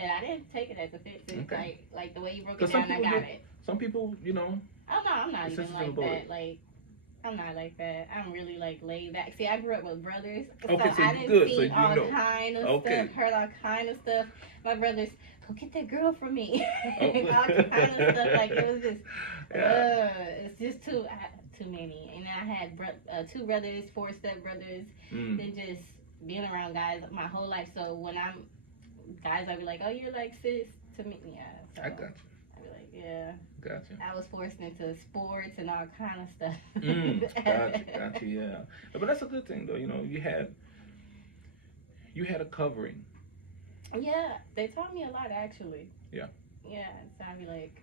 that. I didn't take it as offensive. Okay. Like the way you broke it Because some down, I people got get, it. some people, you know, Oh no, I'm not it's even sensitive like about that. it. Like I'm not like that. I'm really like laid back. See, I grew up with brothers, so Okay, so I didn't good. So see you all know. kind of Okay. stuff, heard all kind of stuff. My brothers, go get that girl from me, Oh. all kind of stuff. Like it was just, Yeah. it's just too many. And I had two brothers, four step brothers. Mm. Then just being around guys my whole life. So when I'm guys, I be like, oh, you're like sis to me, yeah. So I got you. I be like, yeah. Gotcha. I was forced into sports and all kind of stuff. Gotcha, yeah. But that's a good thing, though. You know, you had a covering. Yeah, they taught me a lot actually. Yeah. Yeah, so I be like,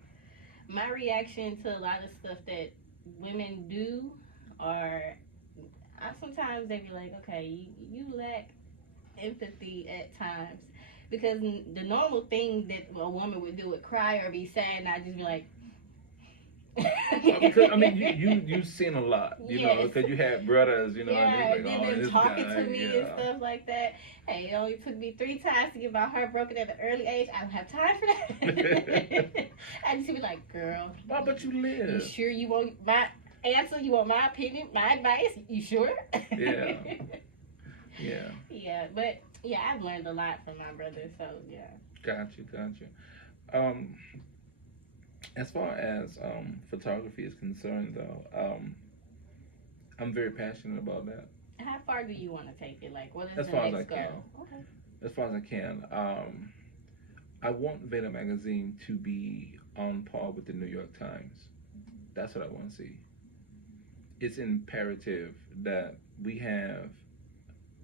my reaction to a lot of stuff that women do, or sometimes they be like, okay, you lack empathy at times. Because the normal thing that a woman would do would cry or be sad, and I just be like, Because I mean, you've seen a lot, you know, yes. because you had brothers, you know, Yeah, and and they then like, oh, them this talking guy, to me yeah. and stuff like that. Hey, it only took me 3 times to get my heart broken at an early age. I don't have time for that. I just be like, girl, Why, but you live. you sure you want my answer? You want my opinion, my advice? You sure? Yeah. Yeah. Yeah, but yeah, I've learned a lot from my brother, so yeah. Gotcha. As far as photography is concerned, though, I'm very passionate about that. How far do you want to take it? Like, what is As the far as next I can. goal? Okay. As far as I can. I want Veda Magazine to be on par with the New York Times. That's what I want to see. It's imperative that we have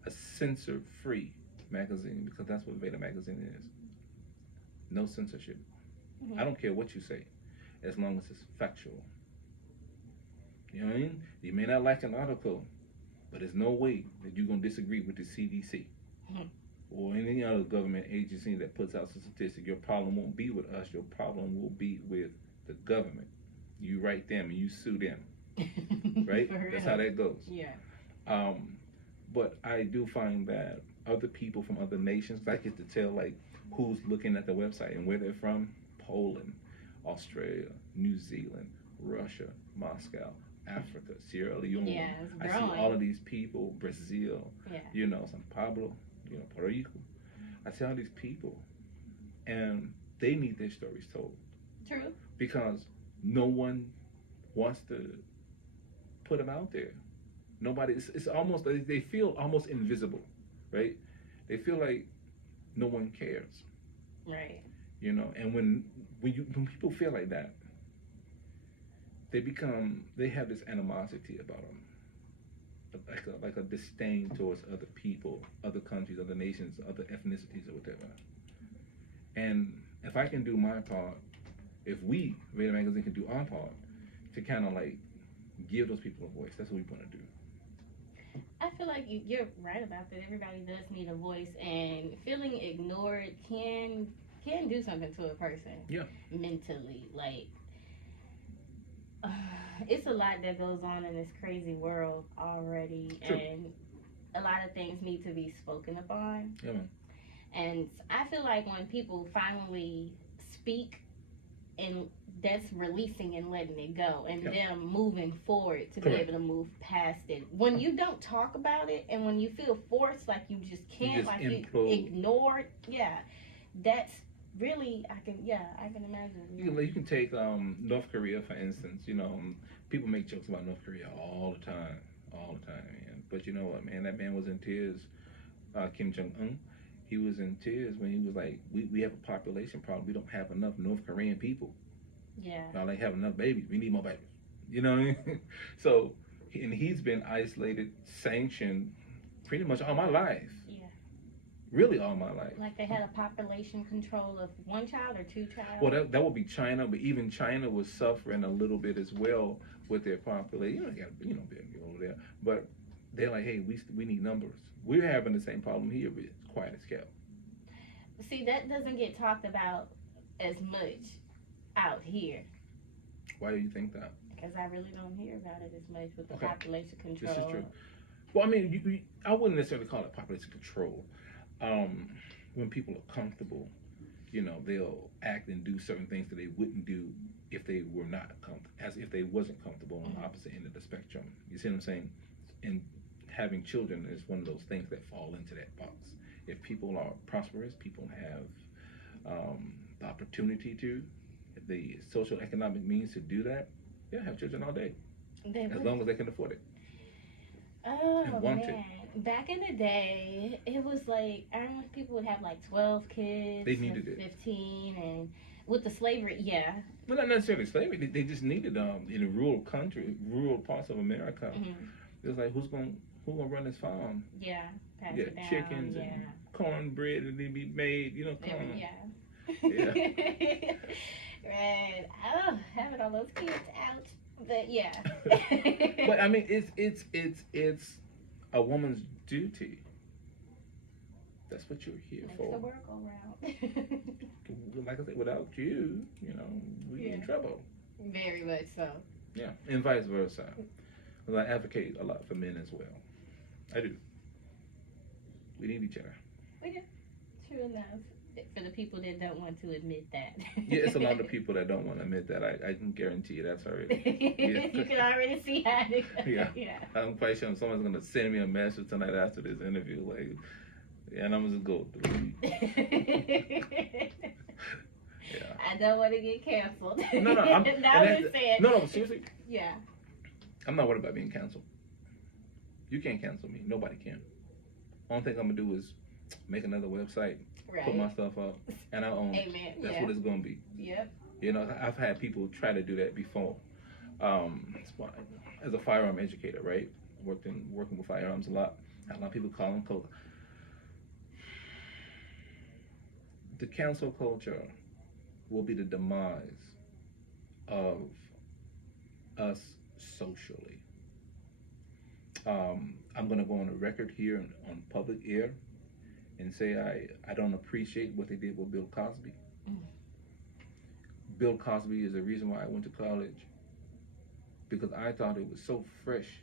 a censor-free magazine, because that's what Veda Magazine is. No censorship. Mm-hmm. I don't care what you say, as long as it's factual. You know what I mean? You may not like an article, but there's no way that you're going to disagree with the CDC Mm-hmm. or any other government agency that puts out some statistic. Your problem won't be with us. Your problem will be with the government. You write them and you sue them. Right? That's how that goes. Yeah. But I do find that other people from other nations, I get to tell like who's looking at the website and where they're from. Poland, Australia, New Zealand, Russia, Moscow, Africa, Sierra Leone. Yeah, it's I growing. see all of these people, Brazil, Yeah. you know, San Pablo, you know, Puerto Rico. I see all these people, and they need their stories told. True. Because no one wants to put them out there. Nobody. It's almost, they feel almost invisible, right? They feel like no one cares. Right. You know, and when people feel like that, they have this animosity about them, like a disdain towards other people, other countries, other nations, other ethnicities, or whatever. And if I can do my part, if we, Radar Magazine, can do our part to kind of like give those people a voice, that's what we want to do. I feel like you're right about that. Everybody does need a voice, and feeling ignored can do something to a person. Yeah. Mentally, like it's a lot that goes on in this crazy world already. True. And a lot of things need to be spoken upon. Yeah, man. And I feel like when people finally speak, and that's releasing and letting it go, and them moving forward to Correct. be able to move past it. When you don't talk about it, and when you feel forced, like you just can't, like you ignored, that's really, I can imagine. You can take North Korea, for instance. You know, people make jokes about North Korea all the time, man. But you know what, man? That man was in tears. Kim Jong-un. He was in tears when he was like, we have a population problem. We don't have enough North Korean people. Yeah. Y'all ain't have enough babies. We need more babies. You know what I mean? So, and he's been isolated, sanctioned, pretty much all my life. Yeah. Really all my life. Like they had a population control of 1 child or 2 child? Well, that would be China, but even China was suffering a little bit as well with their population. You know, they got, baby over there. But they're like, hey, we need numbers. We're having the same problem here, but it's quiet as kept. See, that doesn't get talked about as much out here. Why do you think that? Because I really don't hear about it as much with the population control. This is true. Well, I mean, I wouldn't necessarily call it population control. When people are comfortable they'll act and do certain things that they wouldn't do if they were not as if they wasn't comfortable on the opposite end of the spectrum. You see what I'm saying? And having children is one of those things that fall into that box. If people are prosperous, people have the opportunity to, the social economic means to do that, they'll have children all day, as long as they can afford it. Oh man, back in the day, it was like I remember people would have like 12 kids. They needed it. 15, and with the slavery, yeah. Well, not necessarily slavery. They just needed in a rural parts of America. It was like who's gonna run this farm? Yeah, pass yeah, it down. Chickens Yeah. and cornbread and they be made. Corn. Yeah. Right. Oh, having all those kids out. But yeah. But I mean, it's a woman's duty. That's what you're here Makes for. the world go round. Like I said, without you, we in trouble. Very much so. Yeah, and vice versa. Well, I advocate a lot for men as well. I do. We need each other. We do. True enough. For the people that don't want to admit that. Yeah, it's a lot of people that don't want to admit that. I can guarantee you that's already. Yeah. You can already see how it goes. Yeah. I'm quite sure someone's going to send me a message tonight after this interview. And I'm just going to go. Yeah. I don't want to get canceled. No, No, seriously. Yeah. I'm not worried about being canceled. You can't cancel me. Nobody can. Only thing I'm going to do is make another website. Right. Put my stuff up, and I own it. Amen. That's what it's gonna be. Yep. I've had people try to do that before. As a firearm educator, right? Working with firearms a lot. Had a lot of people calling coke. The cancel culture will be the demise of us socially. I'm gonna go on the record here on public air and say I don't appreciate what they did with Bill Cosby. Bill Cosby is the reason why I went to college, because I thought it was so fresh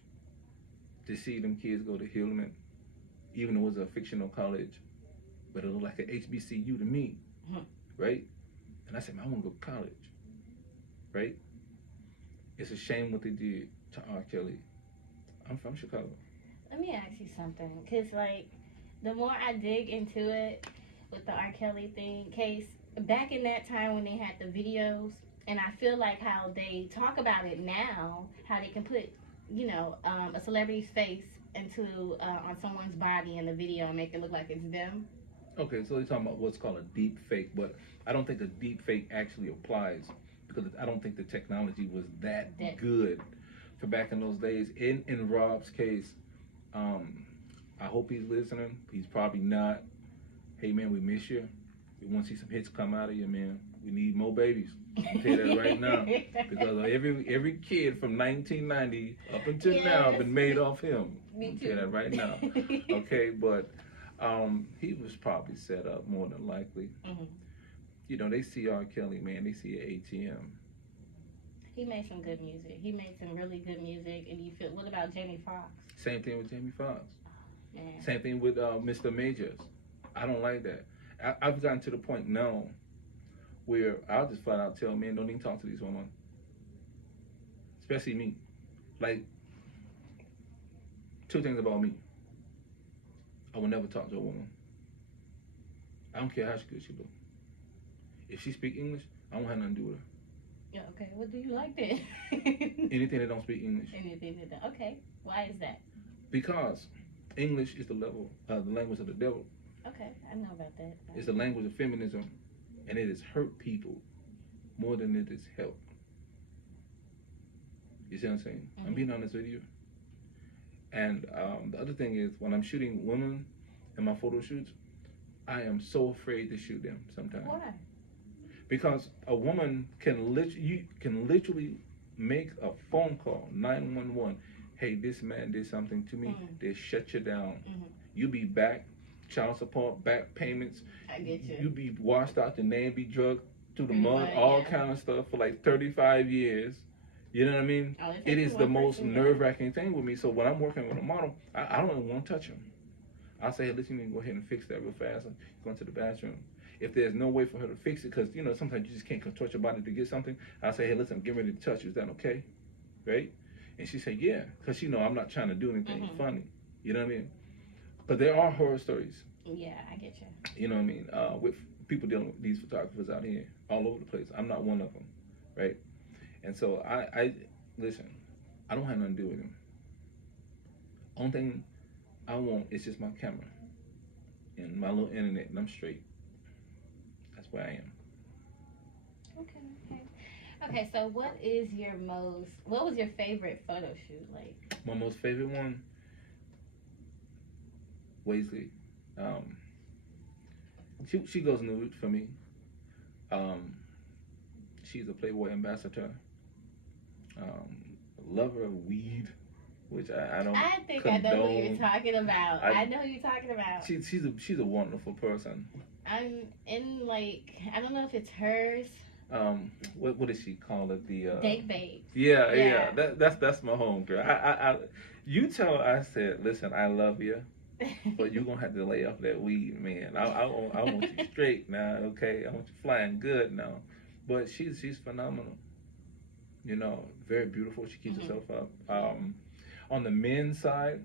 to see them kids go to Hillman, even though it was a fictional college, but it looked like an HBCU to me, right? And I said, man, I want to go to college, right? It's a shame what they did to R. Kelly. I'm from Chicago. Let me ask you something, because the more I dig into it with the R. Kelly case, back in that time when they had the videos, and I feel like how they talk about it now, how they can put, a celebrity's face into on someone's body in the video and make it look like it's them. Okay, so they're talking about what's called a deep fake, but I don't think a deep fake actually applies, because I don't think the technology was that good for back in those days. In Rob's case, I hope he's listening. He's probably not. Hey man, we miss you. We want to see some hits come out of you, man. We need more babies. I'll tell you that right now, because every kid from 1990 up until now been made off him. Me too. I'll tell you that right now. Okay, but he was probably set up more than likely. They see R. Kelly, man. They see an ATM. He made some good music. He made some really good music. And you feel, what about Jamie Foxx? Same thing with Jamie Foxx. Man. Same thing with Mr. Majors. I don't like that. I've gotten to the point now where I'll just flat out tell men, don't even talk to these women. Especially me. Like, two things about me. I will never talk to a woman. I don't care how good she look. If she speak English, I don't have nothing to do with her. Yeah, okay. What do you like then? Anything that don't speak English. Anything that don't. Okay. Why is that? Because English is the language of the devil. Okay, I know about that. It's the language of feminism, and it has hurt people more than it has helped. You see what I'm saying? I'm being honest with you. And the other thing is, when I'm shooting women in my photo shoots, I am so afraid to shoot them sometimes. Why? Because a woman can literally make a phone call, 911. Hey, this man did something to me. They shut you down. You be back, child support, back payments. I get you. You be washed out, your name be drugged through the mud, all kind of stuff for like 35 years. You know what I mean? Oh, it is the most nerve-wracking thing with me. So when I'm working with a model, I don't even want to touch him. I'll say, hey, listen, you can go ahead and fix that real fast. And go into the bathroom. If there's no way for her to fix it, because sometimes you just can't contort your body to get something, I'll say, hey, listen, I'm getting ready to touch you. Is that okay? Right? And she said, yeah, because I'm not trying to do anything funny. You know what I mean? But there are horror stories. Yeah, I get you. You know what I mean? With people dealing with these photographers out here all over the place. I'm not one of them, right? And so I listen. I don't have nothing to do with them. Only thing I want is just my camera and my little internet, and I'm straight. That's where I am. Okay, so what was your favorite photo shoot like? My most favorite one, Waisley. She goes nude for me. She's a Playboy ambassador. Lover of weed, which I don't. I think condone. I know who you're talking about. I know who you're talking about. She's a wonderful person. I'm in I don't know if it's hers. What does she call it? The Date Babe. Yeah. That's my home girl. You tell her I said, listen, I love you, but you're gonna have to lay off that weed, man. I want you straight now, okay? I want you flying good now. But she's phenomenal. Very beautiful. She keeps herself up. On the men's side,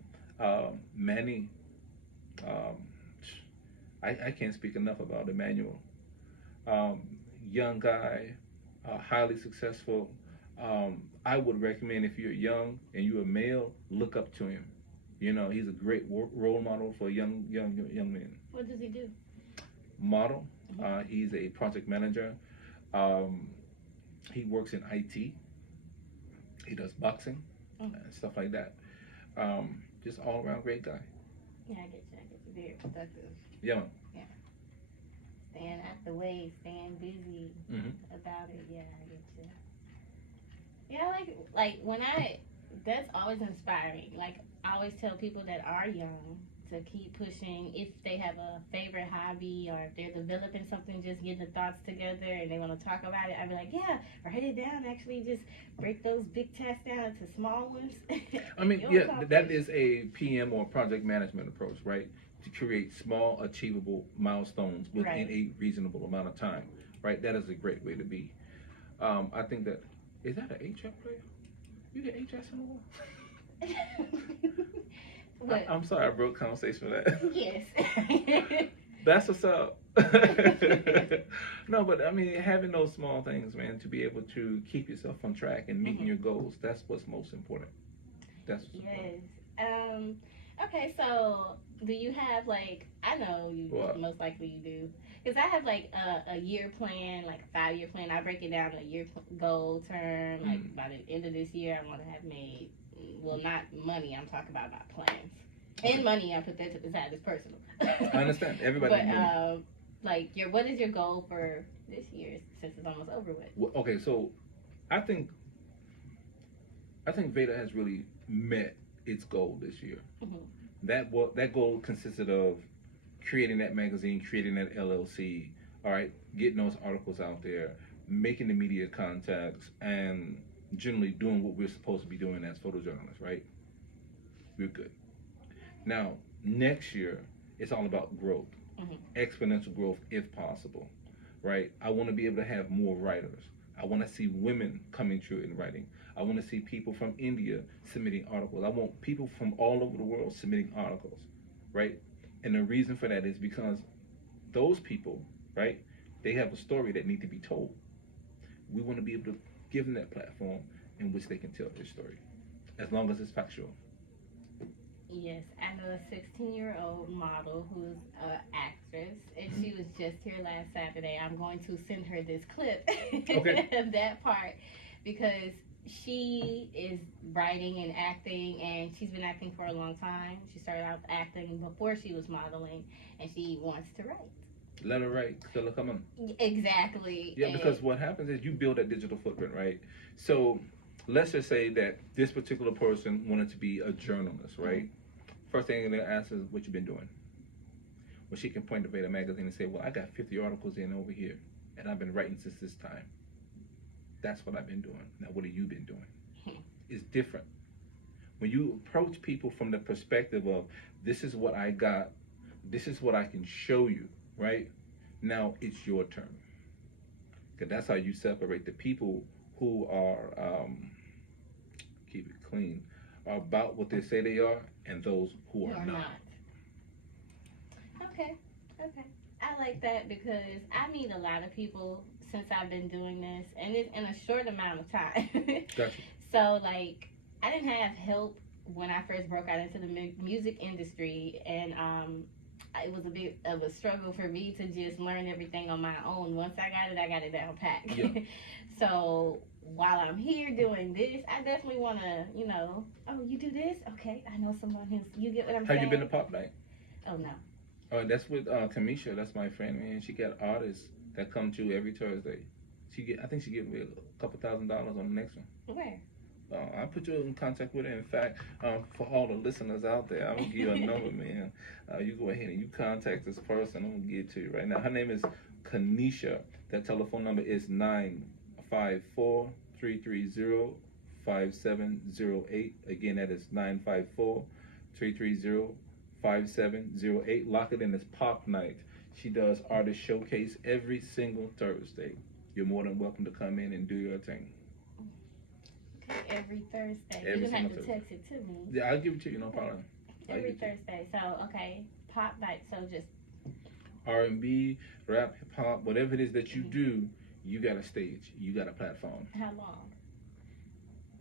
Manny. I can't speak enough about Emmanuel. Young guy, highly successful. I would recommend if you're young and you're a male, look up to him. He's a great role model for young men. What does he do? Model. He's a project manager. He works in IT. He does boxing and stuff like that. Just all around great guy. Yeah, I get you. Very productive. Yeah. Staying out the way, staying busy about it. Yeah, I get you. Yeah, like when that's always inspiring. Like I always tell people that are young to keep pushing. If they have a favorite hobby or if they're developing something, just get the thoughts together and they want to talk about it. I'd be like, yeah, write it down. Actually, just break those big tasks down into small ones. I mean, yeah, that is a PM or project management approach, right? To create small, achievable milestones within a reasonable amount of time, right? That is a great way to be. I think that, is that an HF player? You get HS in the wall? I'm sorry, I broke conversation with that. Yes. That's what's up. No, but I mean, having those small things, man, to be able to keep yourself on track and meeting your goals, that's what's most important. That's what's important. Okay, so do you have I know you most likely you do, because I have a year plan, like a 5-year plan. I break it down a year goal term. Like by the end of this year, I want to have made, well, not money. I'm talking about my plans. And money, I put that to the side. It's personal. I understand. Everybody. But what is your goal for this year since it's almost over with? Well, okay, so I think Veda has really met its goal this year. That goal consisted of creating that magazine, creating that LLC, all right, getting those articles out there, making the media contacts, and generally doing what we're supposed to be doing as photojournalists, right? We're good. Now, next year, it's all about growth, exponential growth if possible, right? I want to be able to have more writers. I want to see women coming through in writing. I want to see people from India submitting articles. I want people from all over the world submitting articles, right? And the reason for that is because those people, right, they have a story that needs to be told. We want to be able to give them that platform in which they can tell their story, as long as it's factual. Yes, I know a 16-year-old model who's an actress, and she was just here last Saturday. I'm going to send her this clip of that part because she is writing and acting, and she's been acting for a long time. She started out acting before she was modeling, and she wants to write. Let her write. Tell her, come on. Exactly. Yeah, because what happens is you build that digital footprint, right? So let's just say that this particular person wanted to be a journalist, right? First thing they're going to ask is, what you been doing? Well, she can point to Veda magazine and say, well, I got 50 articles in over here, and I've been writing since this time. That's what I've been doing. Now, what have you been doing? It's different. When you approach people from the perspective of, this is what I got, this is what I can show you, right? Now it's your turn. Because that's how you separate the people who are, keep it clean, are about what they say they are, and those who are not. Okay, okay. I like that because I meet a lot of people since I've been doing this, and it's in a short amount of time. Gotcha. So, like, I didn't have help when I first broke out into the music industry, and it was a bit of a struggle for me to just learn everything on my own. Once I got it down pat. Yeah. So while I'm here doing this, I definitely want to, oh, you do this? Okay, I know someone who's, you get what I'm saying? Have you been to Pop Night? Oh, no. That's with Kamisha. That's my friend, man. She got artists that come to every Thursday. I think she get me a couple $1,000 on the next one. Where? I'll put you in contact with her. In fact, for all the listeners out there, I'm gonna give you a number, man. You go ahead and you contact this person. I'm gonna give it to you right now. Her name is Kanisha. That telephone number is 954-330-5708. Again, that is 954-330-5708. Lock it in. It's Pop Night. She does artist showcase every single Thursday. You're more than welcome to come in and do your thing. Every Thursday. Every You're going to have to single text it to me. Yeah, I'll give it to you, no problem. Every Thursday. So, okay, Pop Night. So just R&B, rap, hip hop, whatever it is that you do, you got a stage. You got a platform. How long?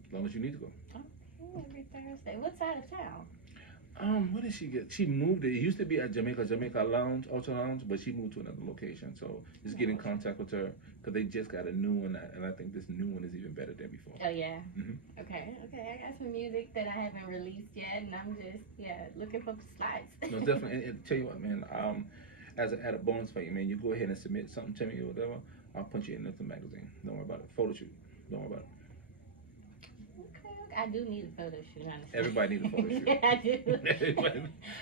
As long as you need to go. Okay, every Thursday. What side of town? What did she get? She moved it. It used to be at Jamaica Lounge, Ultra Lounge, but she moved to another location. So just get in contact with her because they just got a new one, and I think this new one is even better than before. Oh yeah. Mm-hmm. Okay. I got some music that I haven't released yet, and I'm just looking for slides. No, definitely. And tell you what, man. As an added bonus for you, man, you go ahead and submit something to me or whatever. I'll put you in the magazine. Don't worry about it. Photo shoot. Don't worry about it. I do need a photo shoot, honestly. Everybody needs a photo shoot. I do.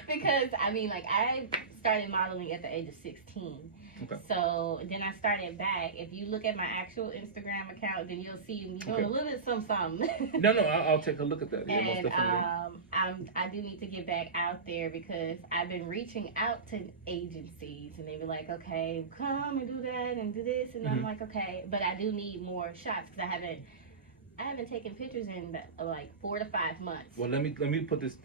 Because, I started modeling at the age of 16. Okay. So then I started back. If you look at my actual Instagram account, then you'll see me doing a little bit of something. No, I'll take a look at that. Yeah, and most definitely. I do need to get back out there because I've been reaching out to agencies, and they were like, okay, come and do that and do this. And I'm like, okay. But I do need more shots because I haven't taken pictures in like 4 to 5 months. Well, let me put this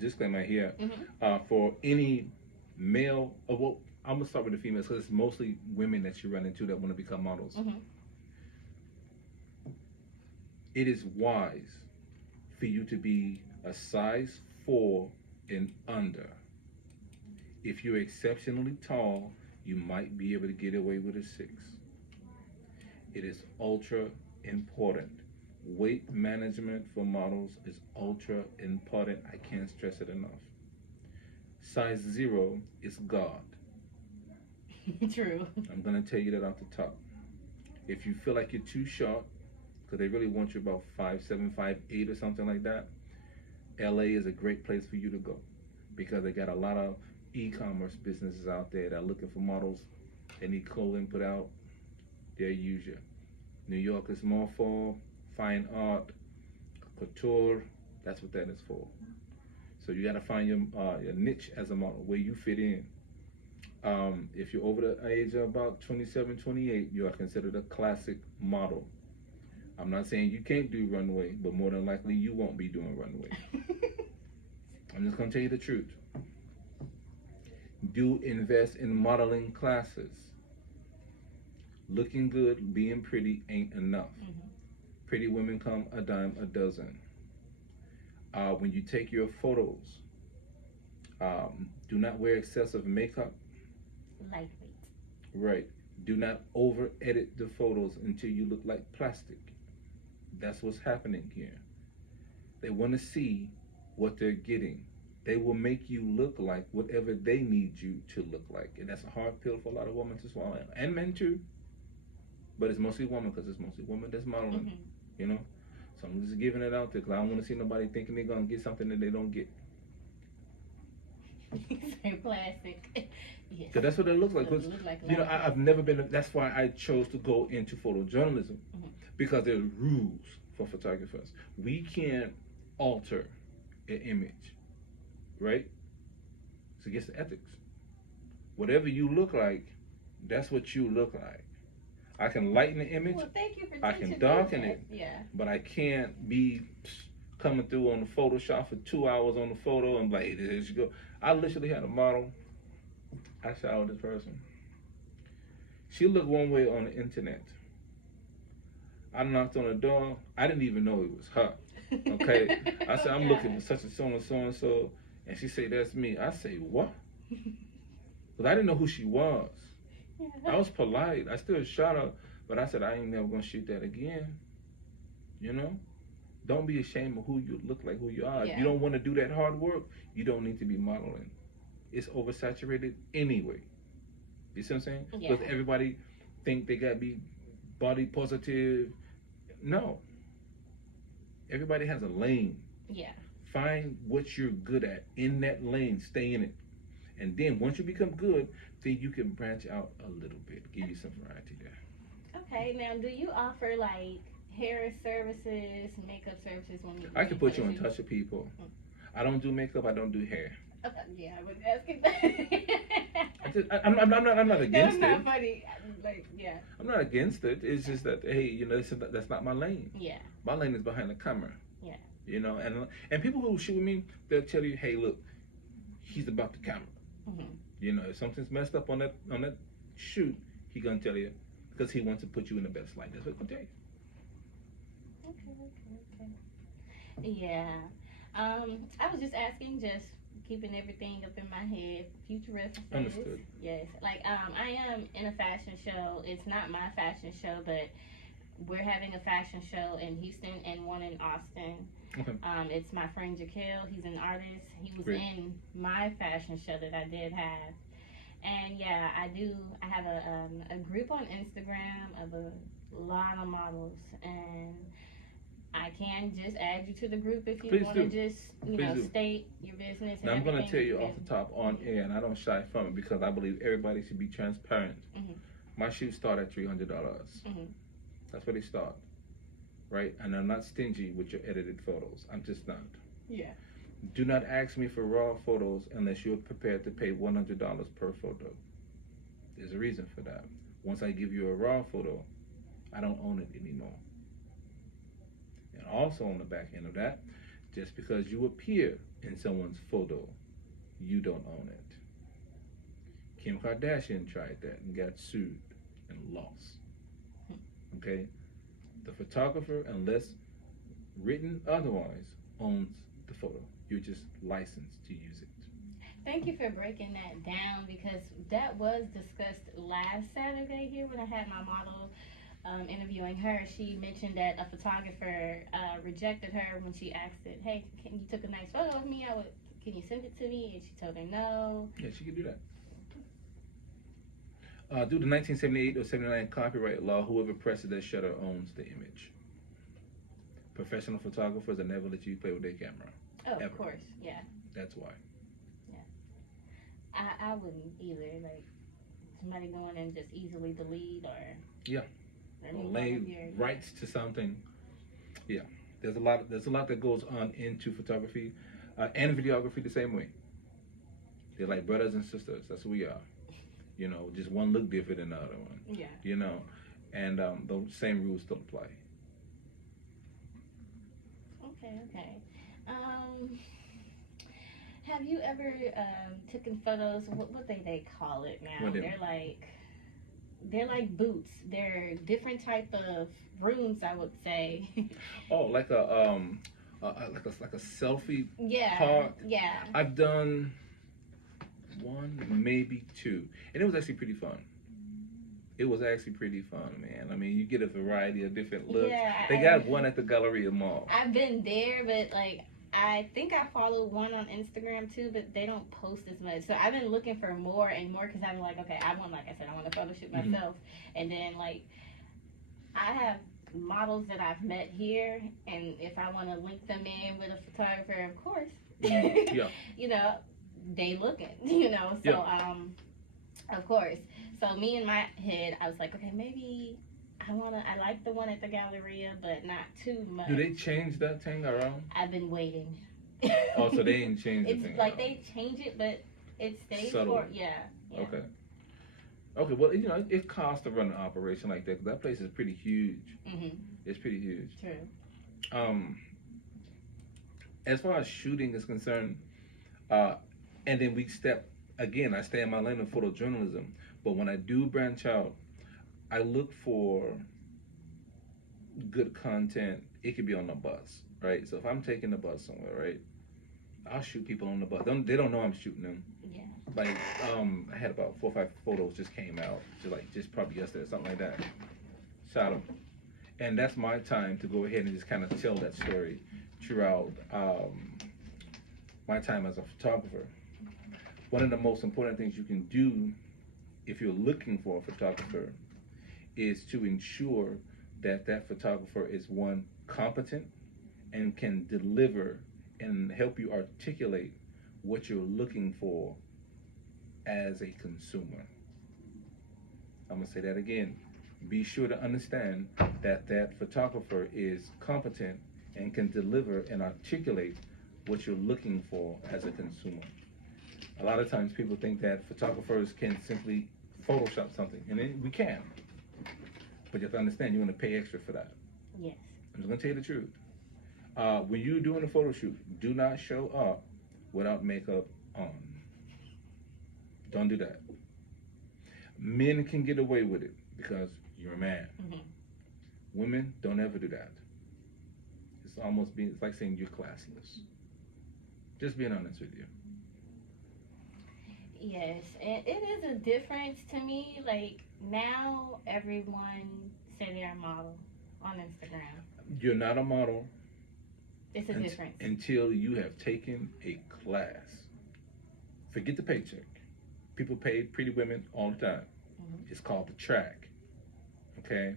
disclaimer here. Mm-hmm. For any male, well, I'm gonna start with the females because it's mostly women that you run into that want to become models. Mm-hmm. It is wise for you to be a size 4 and under. If you're exceptionally tall, you might be able to get away with a 6. It is ultra important. Weight management for models is ultra important. I can't stress it enough. Size 0 is God. True. I'm gonna tell you that off the top. If you feel like you're too short, because they really want you about 5'7", 5'8", or something like that, LA is a great place for you to go because they got a lot of e-commerce businesses out there that are looking for models. They need clothing put out. They'll use you. New York is more for fine art, couture. That's what that is for. So you got to find your niche as a model, where you fit in. If you're over the age of about 27, 28, you are considered a classic model. I'm not saying you can't do runway, but more than likely you won't be doing runway. I'm just going to tell you the truth. Do invest in modeling classes. Looking good, being pretty ain't enough. Mm-hmm. Pretty women come a dime a dozen. When you take your photos, do not wear excessive makeup. Lightweight. Right. Do not over edit the photos until you look like plastic. That's what's happening here. They want to see what they're getting. They will make you look like whatever they need you to look like. And that's a hard pill for a lot of women to swallow. And men too. But it's mostly women because it's mostly women that's modeling. You know? So I'm just giving it out there because I don't want to see nobody thinking they're going to get something that they don't get. Say plastic. Yes. So that's what it looks like. It look like you know, I've never been. That's why I chose to go into photojournalism, because there's rules for photographers. We can't alter an image, right? It's against the ethics. Whatever you look like, that's what you look like. I can lighten the image, Well, thank you for I teaching can me darken that. it, Yeah. but I can't be coming through on the Photoshop for 2 hours on the photo and like, there you go. I literally had a model. I shot this person. She looked one way on the internet. I knocked on the door. I didn't even know it was her. Okay. I said, I'm looking for such and so and so and so. And she said, that's me. I say, what? Because I didn't know who she was. Yeah. I was polite. I still shot her. But I said, I ain't never going to shoot that again. You know? Don't be ashamed of who you look like, who you are. Yeah. If you don't want to do that hard work, you don't need to be modeling. It's oversaturated anyway. You see what I'm saying? Yeah. Because everybody think they got to be body positive. No. Everybody has a lane. Yeah. Find what you're good at in that lane. Stay in it. And then once you become good, then you can branch out a little bit. Give you some variety there. Okay. Now, do you offer like hair services, makeup services when you? I can put you in touch with people. I don't do makeup. I don't do hair. Okay, yeah, I was asking that. I'm not against That's it. not funny. Like, yeah. I'm not against it. It's just that, hey, you know, that's not my lane. Yeah. My lane is behind the camera. Yeah. You know, and people who shoot with me, they'll tell you, hey, look, he's about the camera. Mm-hmm. You know, if something's messed up on that shoot, he gonna tell you because he wants to put you in the best light. That's what he'll tell you. Okay. Yeah. I was just asking, just keeping everything up in my head, future references. Understood. Yes. Like, I am in a fashion show. It's not my fashion show, but we're having a fashion show in Houston and one in Austin. Okay. It's my friend Jaquel. He's an artist. He was Great. in my fashion show that I did have. And yeah, I have a group on Instagram of a lot of models, and I can just add you to the group if you Please want to do. just, Please do. state your business. Now And I'm gonna everything tell you that off the top on air, and I don't shy from it because I believe everybody should be transparent. Mhm. My shoots start at $300. Mhm. That's where they start, right? And I'm not stingy with your edited photos. I'm just not. Yeah. Do not ask me for raw photos unless you're prepared to pay $100 per photo. There's a reason for that. Once I give you a raw photo, I don't own it anymore. And also on the back end of that, just because you appear in someone's photo, you don't own it. Kim Kardashian tried that and got sued and lost. Okay? The photographer, unless written otherwise, owns the photo. You're just licensed to use it. Thank you for breaking that down, because that was discussed last Saturday here when I had my model interviewing her. She mentioned that a photographer rejected her when she asked it, hey, you took a nice photo of me, can you send it to me? And she told her no. Yeah, she could do that. Due to 1978 or 79 copyright law, whoever presses that shutter owns the image. Professional photographers will never let you play with their camera. Oh, Ever. of course, yeah. That's why. I wouldn't either. Like, somebody going and just easily delete or Yeah. remove Lay all of your rights to something. Yeah, there's a lot that goes on into photography and videography the same way. They're like brothers and sisters. That's who we are. You know, just one look different than the other one. Yeah. You know, and those same rules still apply. Okay. Have you ever taken photos? What they call it now? What They're like boots. They're different type of rooms, I would say. Oh, like a selfie Yeah. part. Yeah. I've done one, maybe two, and it was actually pretty fun. It was actually pretty fun, man. I mean, you get a variety of different looks. Yeah, They got one at the Galleria Mall. I've been there, but like, I think I follow one on Instagram too, but they don't post as much. So I've been looking for more and more, because I'm like, okay, I want to photo shoot myself. And then like, I have models that I've met here, and if I want to link them in with a photographer, of course, Yeah. you know, they looking, you know, so of course. So me in my head, I was like, okay, maybe I like the one at the Galleria, but not too much. Do they change that thing around? I've been waiting. Oh, so they ain't changed the It's thing like around. they change it, but it stays Subtle. for, yeah. Yeah. Okay. Okay. Well, it costs to run an operation like that. 'Cause that place is pretty huge. Mhm. It's pretty huge. True. Um, as far as shooting is concerned, uh, and then we step again. I stay in my lane of photojournalism, but when I do branch out, I look for good content. It could be on the bus, right? So if I'm taking the bus somewhere, right, I'll shoot people on the bus. They don't know I'm shooting them. Yeah. Like, I had about 4 or 5 photos just came out, just probably yesterday, something like that. Shot them, and that's my time to go ahead and just kind of tell that story throughout my time as a photographer. One of the most important things you can do if you're looking for a photographer is to ensure that that photographer is one competent and can deliver and help you articulate what you're looking for as a consumer. I'm gonna say that again. Be sure to understand that that photographer is competent and can deliver and articulate what you're looking for as a consumer. A lot of times people think that photographers can simply Photoshop something, and we can. But you have to understand, you're going to pay extra for that. Yes. I'm just going to tell you the truth. When you're doing a photo shoot, do not show up without makeup on. Don't do that. Men can get away with it because you're a man. Mm-hmm. Women, don't ever do that. It's like saying you're classless. Just being honest with you. Yes, and it is a difference to me. Like now, everyone say they're a model on Instagram. You're not a model. It's a difference. Until you have taken a class. Forget the paycheck. People pay pretty women all the time. Mm-hmm. It's called the track. Okay?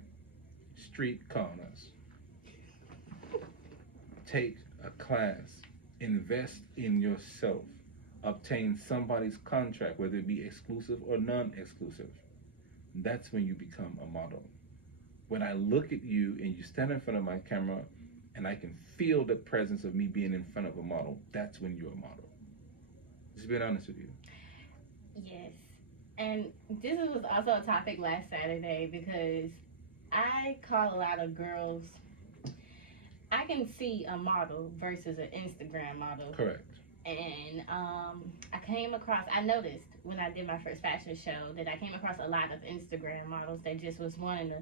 Street corners. Take a class. Invest in yourself. Obtain somebody's contract, whether it be exclusive or non-exclusive. That's when you become a model. When I look at you and you stand in front of my camera and I can feel the presence of me being in front of a model, that's when you're a model. Just being honest with you. Yes. And this was also a topic last Saturday because I call a lot of girls. I can see a model versus an Instagram model. Correct. And I noticed when I did my first fashion show that I came across a lot of Instagram models that just was wanting to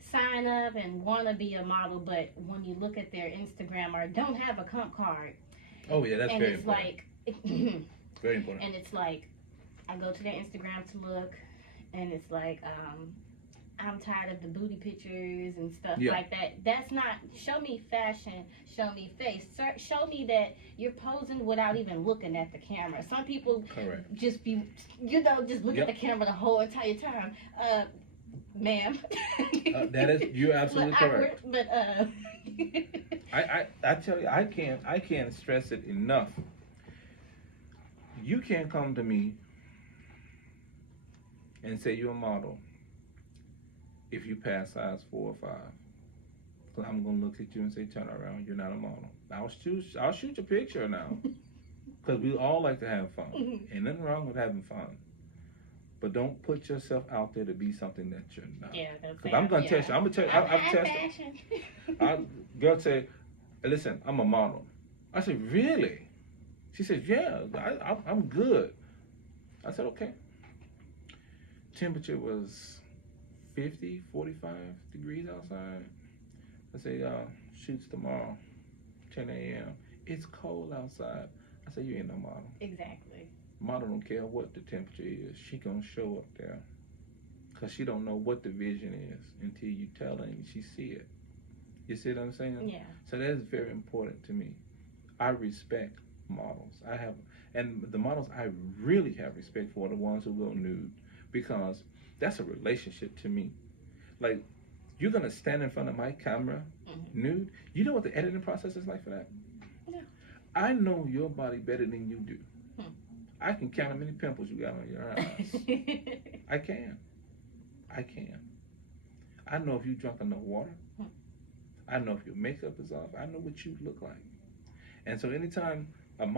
sign up and want to be a model, but when you look at their Instagram or don't have a comp card. Oh yeah, that's and very it's important. Like, very important. And it's like, I go to their Instagram to look, and it's like, I'm tired of the booty pictures and stuff like that. That's not, show me fashion, show me face. Show me that you're posing without even looking at the camera. Some people just be, just look at the camera the whole entire time. Ma'am. That is, you're absolutely correct. But I tell you, I can't stress it enough. You can't come to me and say you're a model if you pass size 4 or 5. So I'm gonna look at you and say, turn around, you're not a model. I'll shoot your picture now. Because we all like to have fun. Ain't nothing wrong with having fun. But don't put yourself out there to be something that you're not. Yeah, that's Because I'm gonna test you. I'm gonna tell you. I've tested. Girl say, hey, listen, I'm a model. I said, really? She said, yeah, I'm good. I said, okay. Temperature was 50, 45 degrees outside. I said, shoots tomorrow, 10 a.m. It's cold outside. I said, you ain't no model. Exactly. Model don't care what the temperature is. She gonna show up there. Because she don't know what the vision is until you tell her and she see it. You see what I'm saying? Yeah. So that is very important to me. I respect models. And the models I really have respect for are the ones who go nude. Because that's a relationship to me. Like, you're gonna stand in front of my camera nude. You know what the editing process is like for that? Yeah. I know your body better than you do. I can count how many pimples you got on your eyes. I can. I know if you drunk enough water. I know if your makeup is off. I know what you look like. And so anytime